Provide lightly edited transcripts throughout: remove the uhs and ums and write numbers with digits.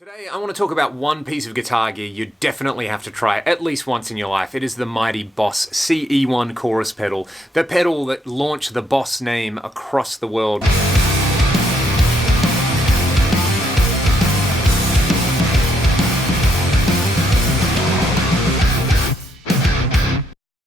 Today I want to talk about one piece of guitar gear you definitely have to try at least once in your life. It is the mighty Boss CE-1 chorus pedal, the pedal that launched the Boss name across the world.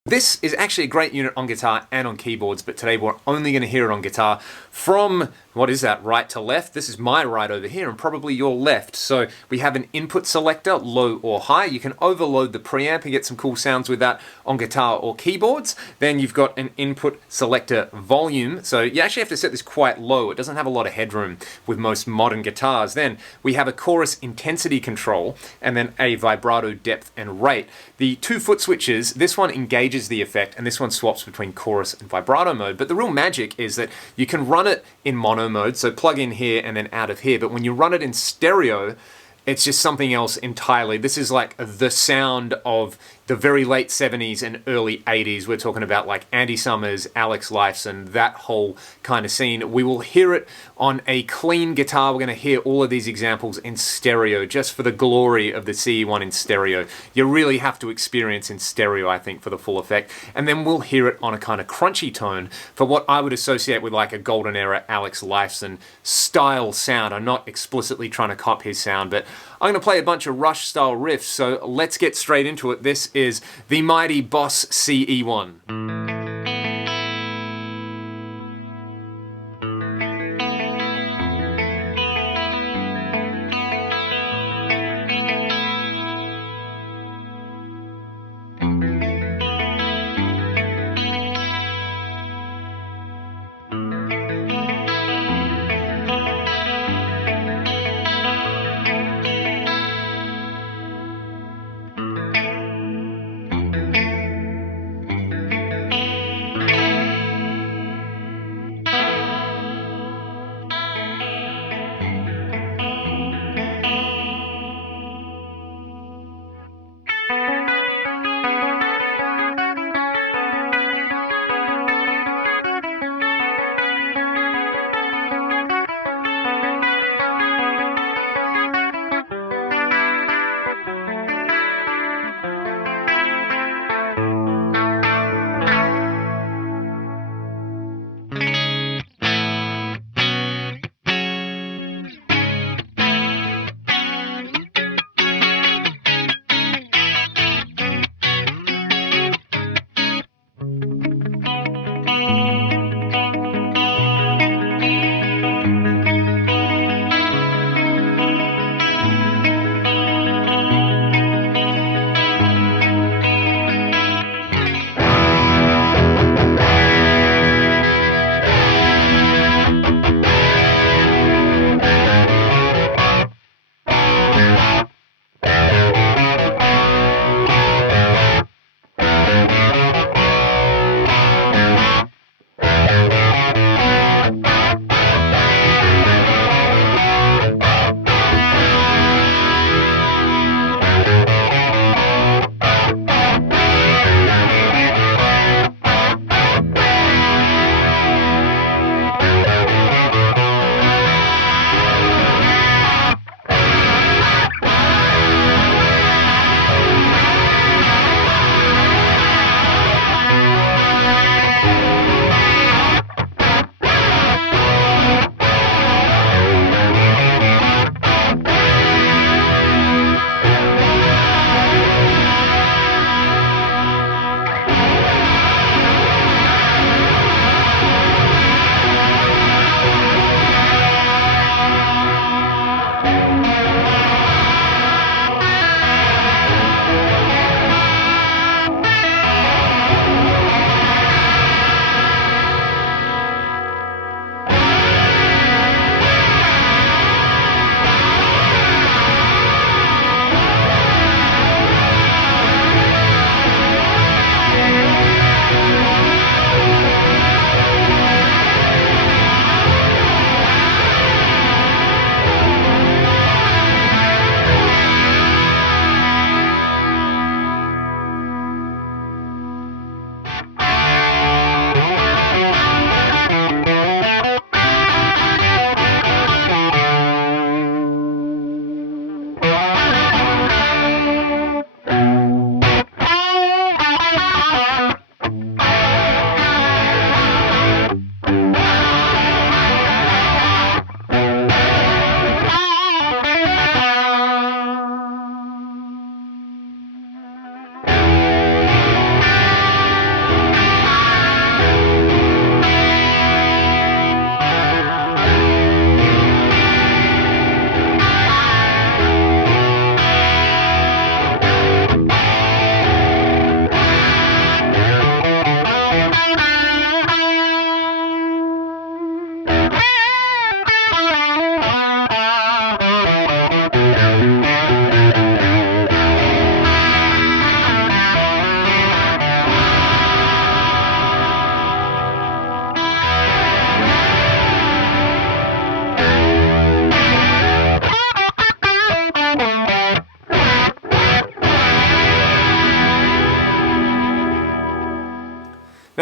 This is actually a great unit on guitar and on keyboards, but today we're only going to hear it on guitar from, what is that, right to left? This is my right over here and probably your left. So we have an input selector, low or high. You can overload the preamp and get some cool sounds with that on guitar or keyboards. Then you've got an input selector volume. So you actually have to set this quite low. It doesn't have a lot of headroom with most modern guitars. Then we have a chorus intensity control and then a vibrato depth and rate. The two foot switches, this one engages the effect and this one swaps between chorus and vibrato mode. But the real magic is that you can run it in mono mode, so plug in here and then out of here. But when you run it in stereo, it's just something else entirely. This is like the sound of the very late 70s and early 80s. We're talking about like Andy Summers, Alex Lifeson, that whole kind of scene. We will hear it on a clean guitar. We're going to hear all of these examples in stereo just for the glory of the CE-1 in stereo. You really have to experience in stereo, I think, for the full effect. And then we'll hear it on a kind of crunchy tone for what I would associate with like a golden era Alex Lifeson style sound. I'm not explicitly trying to cop his sound, but I'm going to play a bunch of Rush style riffs, so let's get straight into it. This is the mighty Boss CE-1.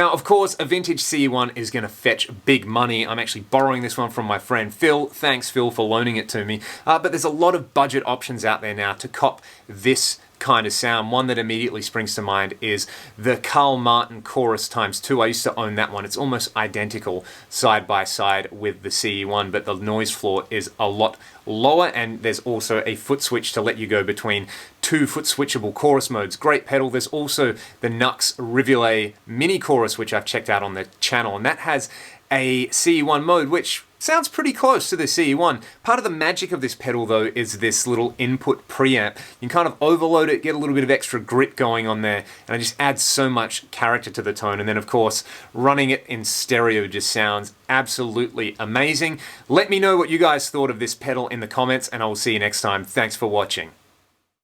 Now, of course, a vintage CE-1 is going to fetch big money. I'm actually borrowing this one from my friend Phil. Thanks, Phil, for loaning it to me. But there's a lot of budget options out there now to cop this kind of sound. One that immediately springs to mind is the Carl Martin Chorus ×2. I used to own that one. It's almost identical side by side with the CE-1, but the noise floor is a lot lower, and there's also a foot switch to let you go between 2 foot switchable chorus modes. Great pedal. There's also the Nux Rivulet Mini Chorus, which I've checked out on the channel, and that has a CE-1 mode, which sounds pretty close to the CE-1. Part of the magic of this pedal, though, is this little input preamp. You can kind of overload it, get a little bit of extra grit going on there, and it just adds so much character to the tone. And then, of course, running it in stereo just sounds absolutely amazing. Let me know what you guys thought of this pedal in the comments, and I will see you next time. Thanks for watching.